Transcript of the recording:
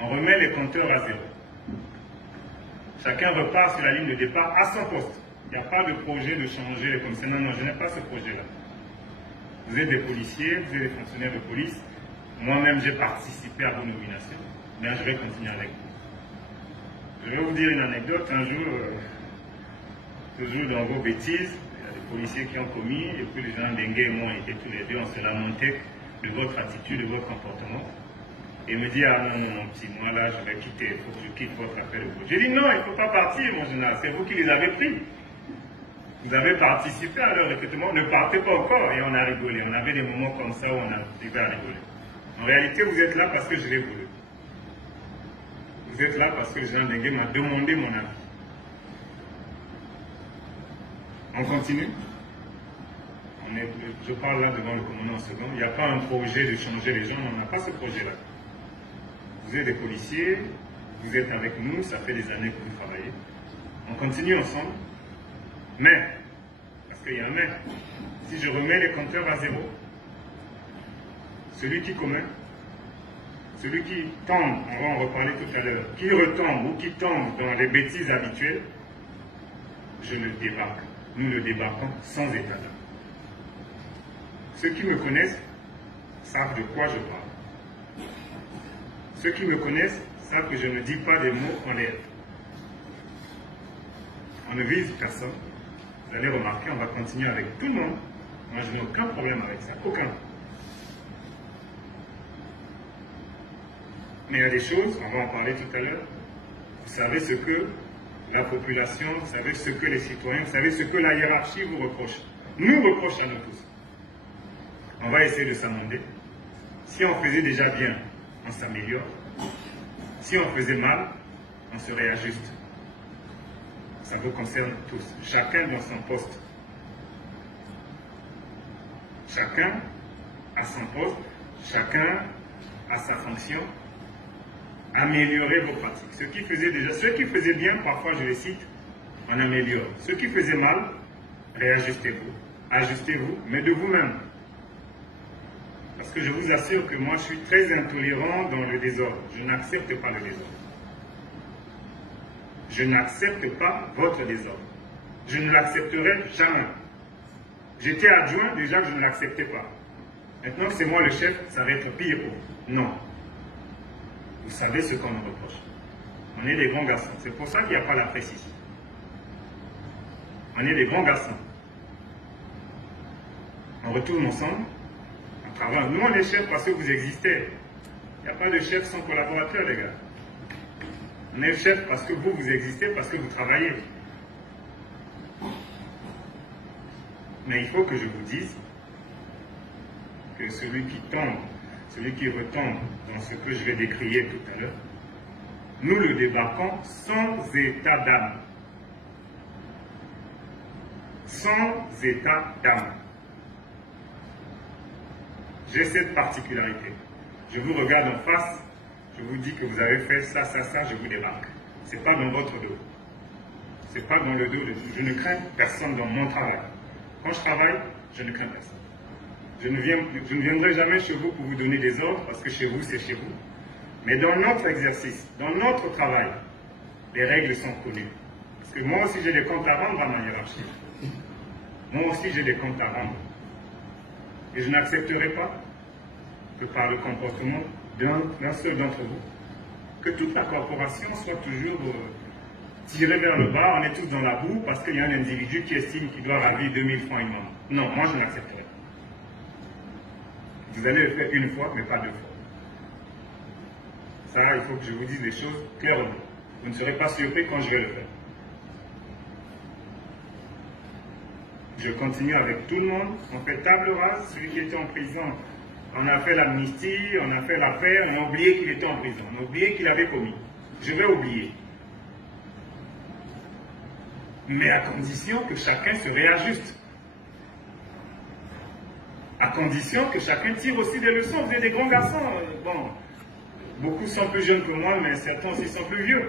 On remet les compteurs à zéro. Chacun repart sur la ligne de départ à son poste. Il n'y a pas de projet de changer les commissaires. Non, je n'ai pas ce projet-là. Vous êtes des policiers, vous êtes des fonctionnaires de police. Moi-même, j'ai participé à vos nominations. Mais je vais continuer avec vous. Je vais vous dire une anecdote. Un jour, toujours dans vos bêtises, il y a des policiers qui ont commis, et puis les gens Dengue et moi, on était tous les deux, on se lamentait de votre attitude, de votre comportement. Et il me dit, ah non, mon petit, moi là, je vais quitter, il faut que je quitte votre appel au bout. J'ai dit, non, il ne faut pas partir, mon général, c'est vous qui les avez pris. Vous avez participé à leur recrutement, ne partez pas encore. Et on a rigolé, on avait des moments comme ça où on a arrivé à rigoler. En réalité, vous êtes là parce que je l'ai voulu. Vous êtes là parce que Jean Dengue m'a demandé mon avis. On continue. Je parle là devant le commandant en second. Il n'y a pas un projet de changer les gens, on n'a pas ce projet-là. Vous êtes des policiers, vous êtes avec nous, ça fait des années que vous travaillez. On continue ensemble, mais, parce qu'il y a un mais, si je remets les compteurs à zéro, celui qui commet, celui qui tombe, on va en reparler tout à l'heure, qui retombe ou qui tombe dans les bêtises habituelles, je le débarque. Nous le débarquons sans état d'âme. Ceux qui me connaissent savent de quoi je parle. Ceux qui me connaissent savent que je ne dis pas des mots en l'air. On ne vise personne. Vous allez remarquer, on va continuer avec tout le monde. Moi, je n'ai aucun problème avec ça. Aucun. Mais il y a des choses, on va en parler tout à l'heure. Vous savez ce que la population, vous savez ce que les citoyens, vous savez ce que la hiérarchie vous reproche. Nous reproche à nous tous. On va essayer de s'amender. Si on faisait déjà bien, on s'améliore. Si on faisait mal, on se réajuste. Ça vous concerne tous. Chacun dans son poste. Chacun à son poste. Chacun à sa fonction. Améliorer vos pratiques. Ceux qui faisaient bien, parfois je les cite, on améliore. Ceux qui faisaient mal, réajustez-vous. Ajustez-vous, mais de vous-même. Parce que je vous assure que moi, je suis très intolérant dans le désordre. Je n'accepte pas le désordre. Je n'accepte pas votre désordre. Je ne l'accepterai jamais. J'étais adjoint, déjà je ne l'acceptais pas. Maintenant que c'est moi le chef, ça va être pire pour vous. Non. Vous savez ce qu'on nous reproche. On est des grands garçons. C'est pour ça qu'il n'y a pas la presse ici. On est des grands garçons. On retourne ensemble. Nous, on est chefs parce que vous existez. Il n'y a pas de chef sans collaborateur, les gars. On est chef parce que vous existez, parce que vous travaillez. Mais il faut que je vous dise que celui qui tombe, celui qui retombe dans ce que je vais décrire tout à l'heure, nous le débarquons sans état d'âme. Sans état d'âme. J'ai cette particularité. Je vous regarde en face, je vous dis que vous avez fait ça, ça, ça, je vous débarque. Ce n'est pas dans votre dos. Ce n'est pas dans le dos de tout. Je ne crains personne dans mon travail. Quand je travaille, je ne crains personne. Je ne viendrai jamais chez vous pour vous donner des ordres, parce que chez vous, c'est chez vous. Mais dans notre exercice, dans notre travail, les règles sont connues. Parce que moi aussi, j'ai des comptes à rendre à ma hiérarchie. Moi aussi, j'ai des comptes à rendre. Et je n'accepterai pas que par le comportement d'un seul d'entre vous, que toute la corporation soit toujours tirée vers le bas, on est tous dans la boue parce qu'il y a un individu qui estime qu'il doit ravir 2000 francs une mois. Non, moi je n'accepterai pas. Vous allez le faire une fois, mais pas deux fois. Ça, il faut que je vous dise les choses clairement. Vous ne serez pas surpris quand je vais le faire. Je continue avec tout le monde, on fait table rase, celui qui était en prison, on a fait l'amnistie, on a fait la paix, on a oublié qu'il était en prison, on a oublié qu'il avait commis. Je vais oublier. Mais à condition que chacun se réajuste. À condition que chacun tire aussi des leçons. Vous êtes des grands garçons. Bon, beaucoup sont plus jeunes que moi, mais certains aussi sont plus vieux.